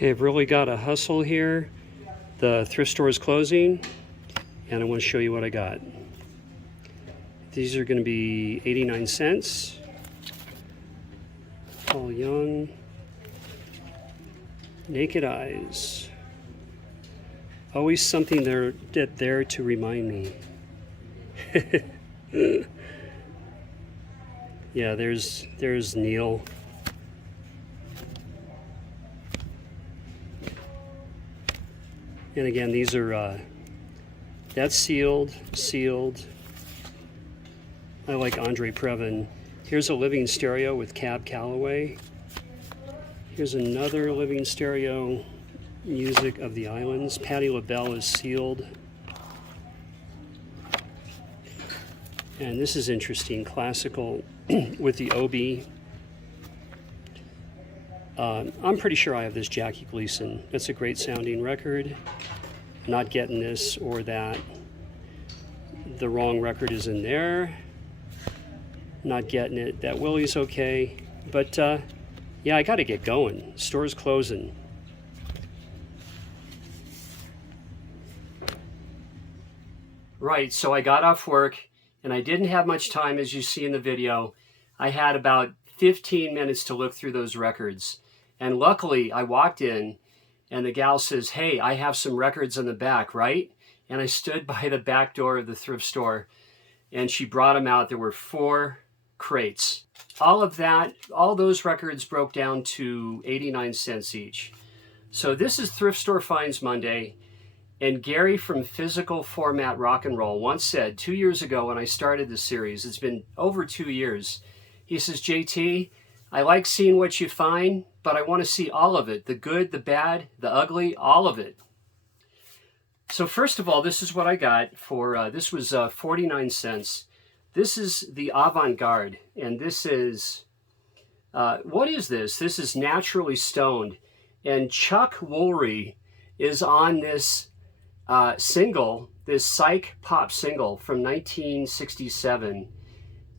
Okay, I've really got a hustle here. The thrift store is closing, and I want to show you what I got. These are going to be 89 cents. Paul Young. Naked Eyes. Always something there to remind me. Yeah, there's Neil. And again, these are that's sealed. I like Andre Previn. Here's a living stereo with Cab Calloway. Here's another living stereo, Music of the Islands. Patti LaBelle is sealed. And this is interesting, classical with the Obi. I'm pretty sure I have this Jackie Gleason. That's a great sounding record. Not getting this or that. The wrong record is in there. Not getting it. That Willie's okay. But yeah, I gotta get going. Store's closing. Right, so I got off work and I didn't have much time, as you see in the video. I had about 15 minutes to look through those records. And luckily I walked in and the gal says, "Hey, I have some records in the back, right?" And I stood by the back door of the thrift store and she brought them out. There were 4 crates. All those records broke down to 89 cents each. So this is Thrift Store Finds Monday. And Gary from Physical Format Rock and Roll once said 2 years ago when I started this series, it's been over 2 years, he says, "JT, I like seeing what you find, but I want to see all of it, the good, the bad, the ugly, all of it." So first of all, this is what I got for, this was 49 cents. This is the Avant-Garde, and this is, what is this? This is Naturally Stoned, and Chuck Woolery is on this single, this psych pop single from 1967,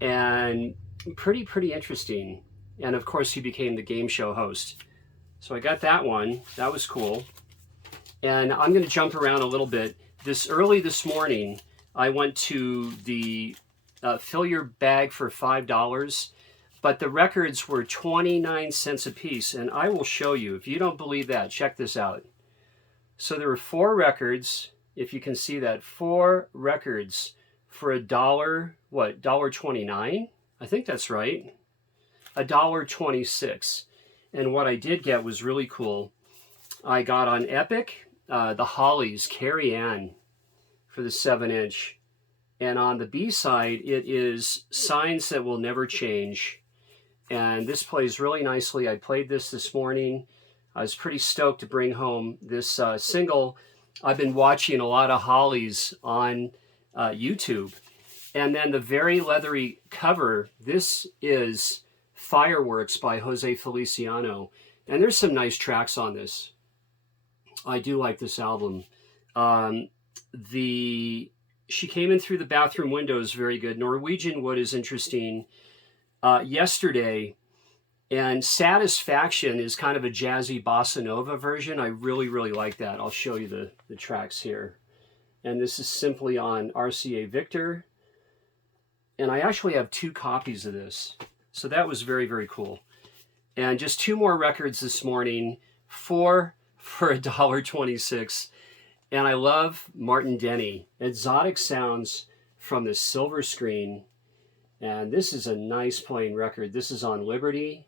and pretty interesting. And of course he became the game show host. So I got that one. That was cool. And I'm going to jump around a little bit. Early this morning, I went to the fill your bag for $5, but the records were 29 cents a piece. And I will show you, if you don't believe that, check this out. So there were 4 records, if you can see that, 4 records for $1, what, $1.29? I think that's right. $1.26. And what I did get was really cool. I got on Epic, the Hollies, Carrie Ann for the 7-inch. And on the B-side, it is Signs That Will Never Change. And this plays really nicely. I played this morning. I was pretty stoked to bring home this single. I've been watching a lot of Hollies on YouTube. And then the very leathery cover, this is Fireworks by Jose Feliciano. And there's some nice tracks on this. I do like this album. She Came In Through the Bathroom Window is very good. Norwegian Wood is interesting. Yesterday, and Satisfaction is kind of a jazzy bossa nova version. I really like that. I'll show you the tracks here. And this is simply on RCA Victor. And I actually have 2 copies of this. So that was very cool. And just 2 more records this morning, 4 for $1.26. And I love Martin Denny. Exotic Sounds from the Silver Screen. And this is a nice playing record. This is on Liberty.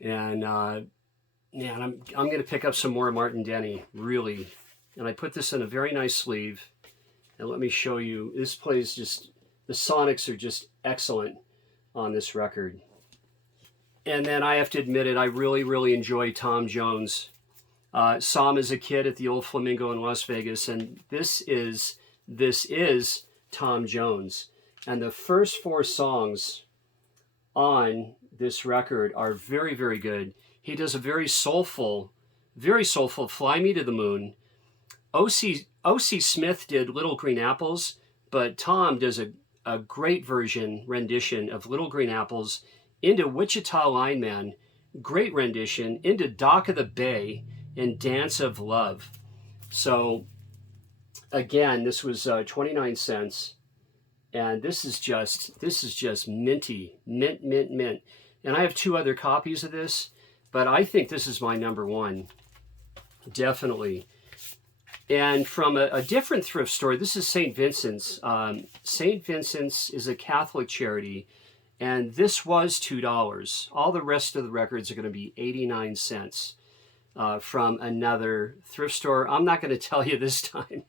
And man, I'm going to pick up some more Martin Denny, really. And I put this in a very nice sleeve. And let me show you. This plays just, the sonics are just excellent on this record. And then I have to admit it, I really enjoy Tom Jones. Saw him as a kid at the old Flamingo in Las Vegas, and this is Tom Jones. And the first 4 songs on this record are very good. He does a very soulful Fly Me to the Moon. O.C. Smith did Little Green Apples, but Tom does a great rendition of Little Green Apples into Wichita Lineman. great rendition, Into Dock of the Bay and Dance of Love. So again, this was 29 cents. And this is just minty, mint, mint, mint. And I have 2 other copies of this, but I think this is my number 1, definitely. And from a different thrift store, this is St. Vincent's. St. Vincent's is a Catholic charity, and this was $2. All the rest of the records are going to be 89 cents from another thrift store. I'm not going to tell you this time,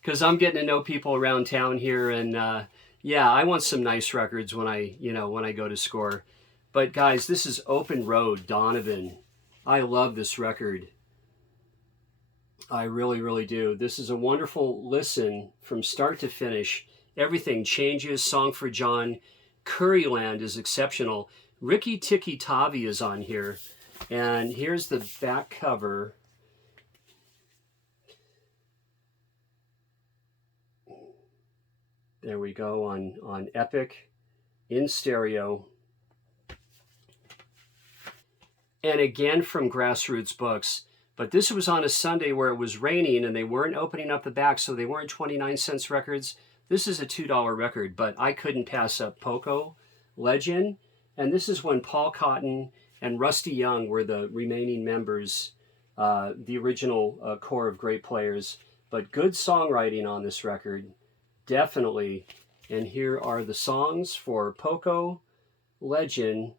because I'm getting to know people around town here, and yeah, I want some nice records when I go to score. But guys, this is Open Road, Donovan. I love this record. I really, really do. This is a wonderful listen from start to finish. Everything changes. Song for John. Curryland is exceptional. Ricky Tikki Tavi is on here. And here's the back cover. There we go on Epic in stereo. And again from Grassroots Books. But this was on a Sunday where it was raining and they weren't opening up the back, so they weren't 29 cents records. This is a $2 record, but I couldn't pass up Poco Legend. And this is when Paul Cotton and Rusty Young were the remaining members, the original core of great players. But good songwriting on this record, definitely. And here are the songs for Poco Legend.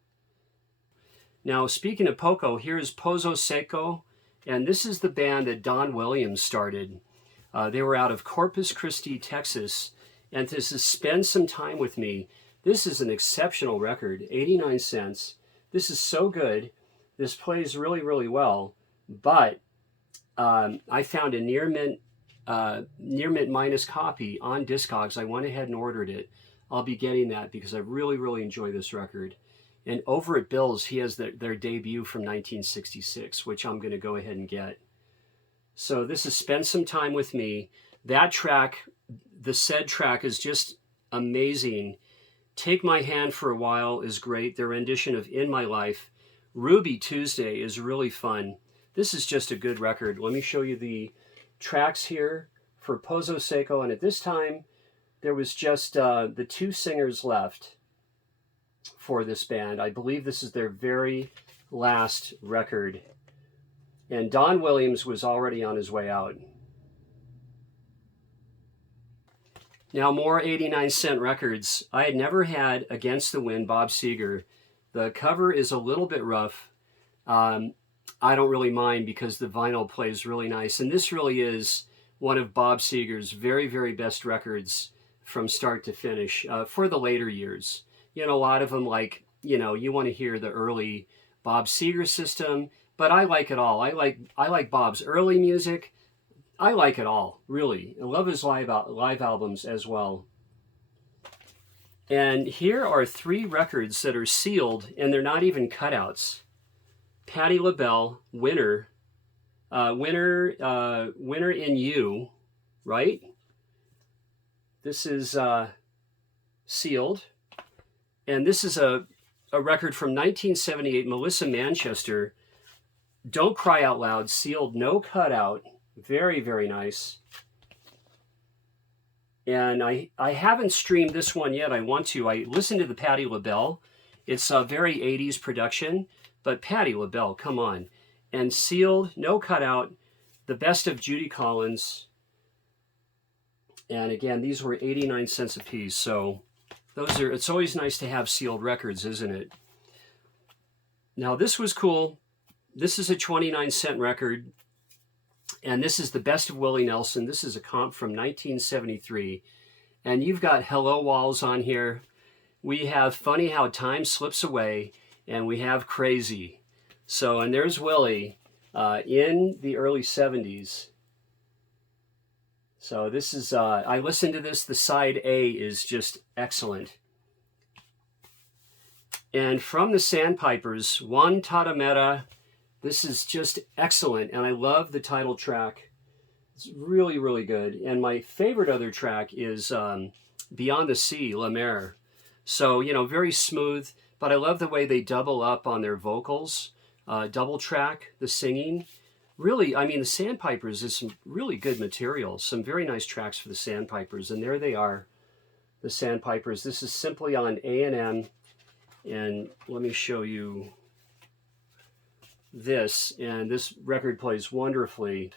Now, speaking of Poco, here's Pozo Seco. And this is the band that Don Williams started. They were out of Corpus Christi, Texas. And this is Spend Some Time With Me. This is an exceptional record, 89 cents. This is so good. This plays really, really well. But I found a near mint minus copy on Discogs. I went ahead and ordered it. I'll be getting that because I really, really enjoy this record. And over at Bill's, he has their debut from 1966, which I'm going to go ahead and get. So this is Spend Some Time With Me. That track, the said track, is just amazing. Take My Hand for a While is great. Their rendition of In My Life. Ruby Tuesday is really fun. This is just a good record. Let me show you the tracks here for Pozo Seco. And at this time, there was just the 2 singers left for this band. I believe this is their very last record. And Don Williams was already on his way out. Now, more 89 cent records. I had never had Against the Wind, Bob Seger. The cover is a little bit rough. I don't really mind because the vinyl plays really nice. And this really is one of Bob Seger's very, very best records from start to finish for the later years. You know, a lot of them, like, you know, you want to hear the early Bob Seger system, but I like it all. I like Bob's early music. I like it all, really. I love his live albums as well. And here are 3 records that are sealed, and they're not even cutouts. Patti LaBelle, Winner, Winner in You, right? This is sealed. And this is a record from 1978, Melissa Manchester, Don't Cry Out Loud, sealed, no cutout. Very, very nice. And I haven't streamed this one yet. I want to. I listened to the Patti LaBelle. It's a very 80s production, but Patti LaBelle, come on. And sealed, no cutout, the best of Judy Collins. And again, these were 89 cents a piece, so it's always nice to have sealed records, isn't it? Now, this was cool. This is a 29 cent record. And this is the best of Willie Nelson. This is a comp from 1973. And you've got Hello Walls on here. We have Funny How Time Slips Away. And we have Crazy. So, and there's Willie in the early 70s. So this is, I listened to this. The side A is just excellent. And from the Sandpipers, Juan Tatamera. This is just excellent. And I love the title track. It's really, really good. And my favorite other track is Beyond the Sea, La Mer. So, you know, very smooth. but I love the way they double up on their vocals, double track the singing. Really, I mean, the Sandpipers is some really good material, some very nice tracks for the Sandpipers, and there they are, the Sandpipers. This is simply on A&M, and let me show you this, and this record plays wonderfully.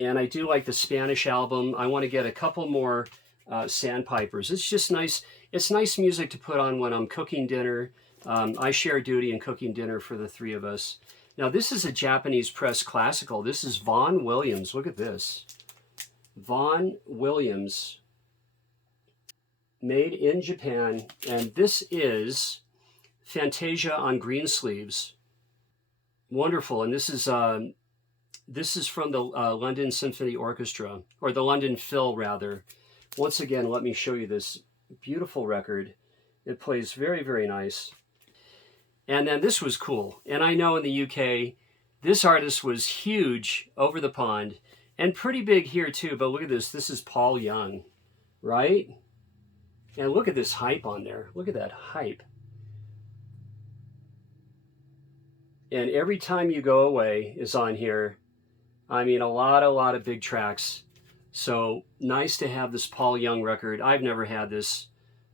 And I do like the Spanish album. I want to get a couple more Sandpipers. It's just nice. It's nice music to put on when I'm cooking dinner. I share duty in cooking dinner for the three of us. Now, this is a Japanese press classical. This is Vaughan Williams. Look at this. Vaughan Williams, made in Japan. And this is Fantasia on green sleeves. Wonderful. And this is from the London Symphony Orchestra, or the London Phil, rather. Once again, let me show you this beautiful record. It plays very, very nice. And then this was cool. And I know in the UK, this artist was huge over the pond and pretty big here too. But look at this. This is Paul Young, right? And look at this hype on there. Look at that hype. And Every Time You Go Away is on here. I mean, a lot of big tracks. So nice to have this Paul Young record. I've never had this.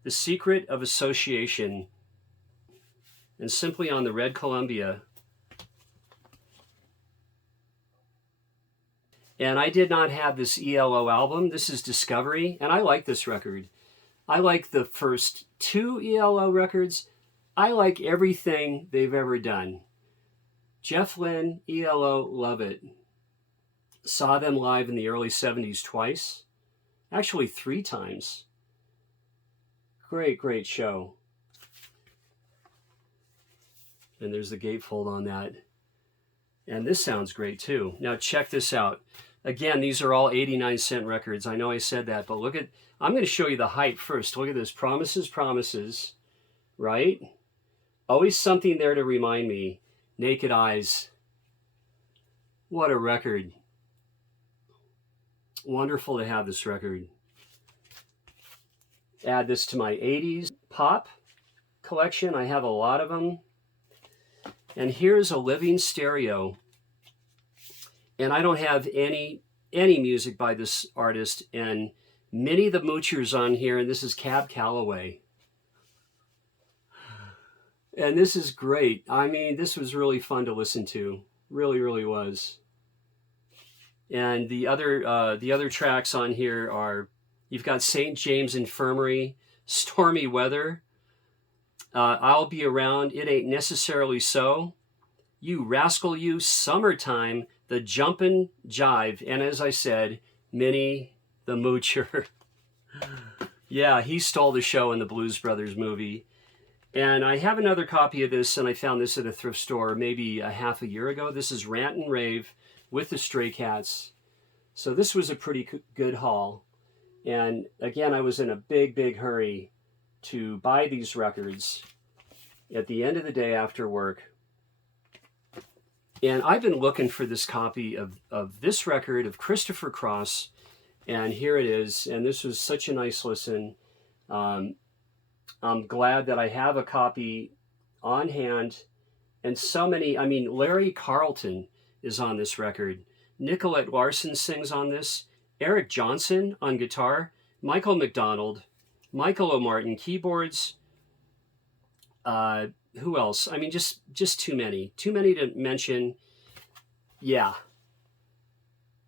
The Secret of Association. And simply on the red Columbia. And I did not have this ELO album. This is Discovery. And I like this record. I like the first two ELO records. I like everything they've ever done. Jeff Lynne, ELO, love it. Saw them live in the early 70s twice. Actually 3 times. Great, great show. And there's the gatefold on that. And this sounds great too. Now check this out. Again, these are all 89-cent records. I know I said that, but look at, I'm going to show you the hype first. Look at this. Promises, Promises, right? Always something there to remind me. Naked Eyes. What a record. Wonderful to have this record. Add this to my 80s pop collection. I have a lot of them. And here's a living stereo. And I don't have any music by this artist. And Minnie the Moocher's on here. And this is Cab Calloway. And this is great. I mean, this was really fun to listen to. Really, really was. And the other tracks on here are, you've got St. James Infirmary, Stormy Weather, I'll Be Around, It Ain't Necessarily So, You Rascal You, Summertime, The Jumpin' Jive, and as I said, Minnie the Moocher. Yeah, he stole the show in the Blues Brothers movie. And I have another copy of this, and I found this at a thrift store maybe a half a year ago. This is Rant and Rave with the Stray Cats. So this was a pretty good haul. And again, I was in a big, big hurry to buy these records at the end of the day after work. And I've been looking for this copy of this record of Christopher Cross. And here it is. And this was such a nice listen. I'm glad that I have a copy on hand. And so many, I mean, Larry Carlton is on this record. Nicolette Larson sings on this. Eric Johnson on guitar. Michael McDonald. Michael O'Martin keyboards. Who else? I mean, just too many. Too many to mention. Yeah.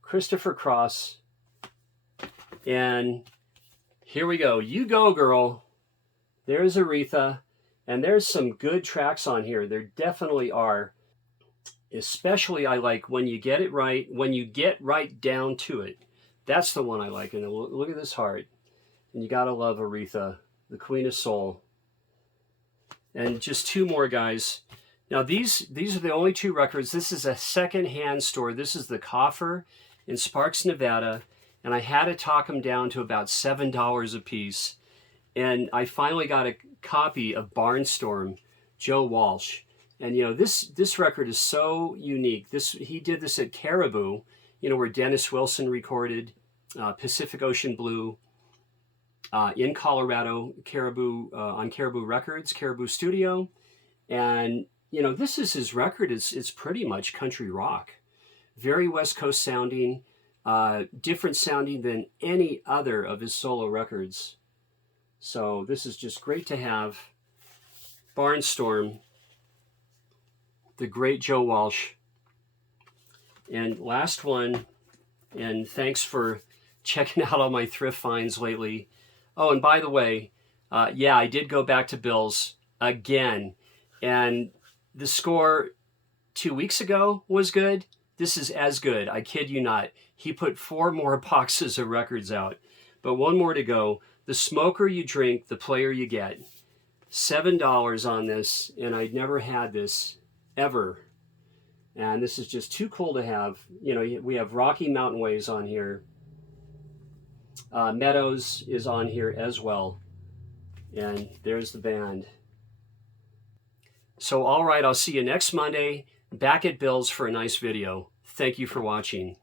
Christopher Cross. And here we go. You go, girl. There's Aretha. And there's some good tracks on here. There definitely are. Especially I like When You Get It Right, When You Get Right Down to It. That's the one I like. And look at this heart. And you gotta love Aretha, the Queen of Soul. And just 2 more, guys. Now these are the only 2 records. This is a second-hand store. This is the Coffer in Sparks, Nevada. And I had to talk them down to about $7 a piece. And I finally got a copy of Barnstorm, Joe Walsh. And you know, this record is so unique. He did this at Caribou, you know, where Dennis Wilson recorded Pacific Ocean Blue. in Colorado, on Caribou Records, Caribou Studio. And, you know, this is his record. It's pretty much country rock. Very West Coast sounding, different sounding than any other of his solo records. So this is just great to have. Barnstorm, the great Joe Walsh. And last one, and thanks for checking out all my thrift finds lately. Oh, and by the way, yeah, I did go back to Bill's again. And the score 2 weeks ago was good. This is as good. I kid you not. He put 4 more boxes of records out, but 1 more to go. The Smoker You Drink, the Player You Get. $7 on this, and I'd never had this ever. And this is just too cool to have. You know, we have Rocky Mountain Ways on here. Meadows is on here as well. And there's the band. So, all right, I'll see you next Monday back at Bill's for a nice video. Thank you for watching.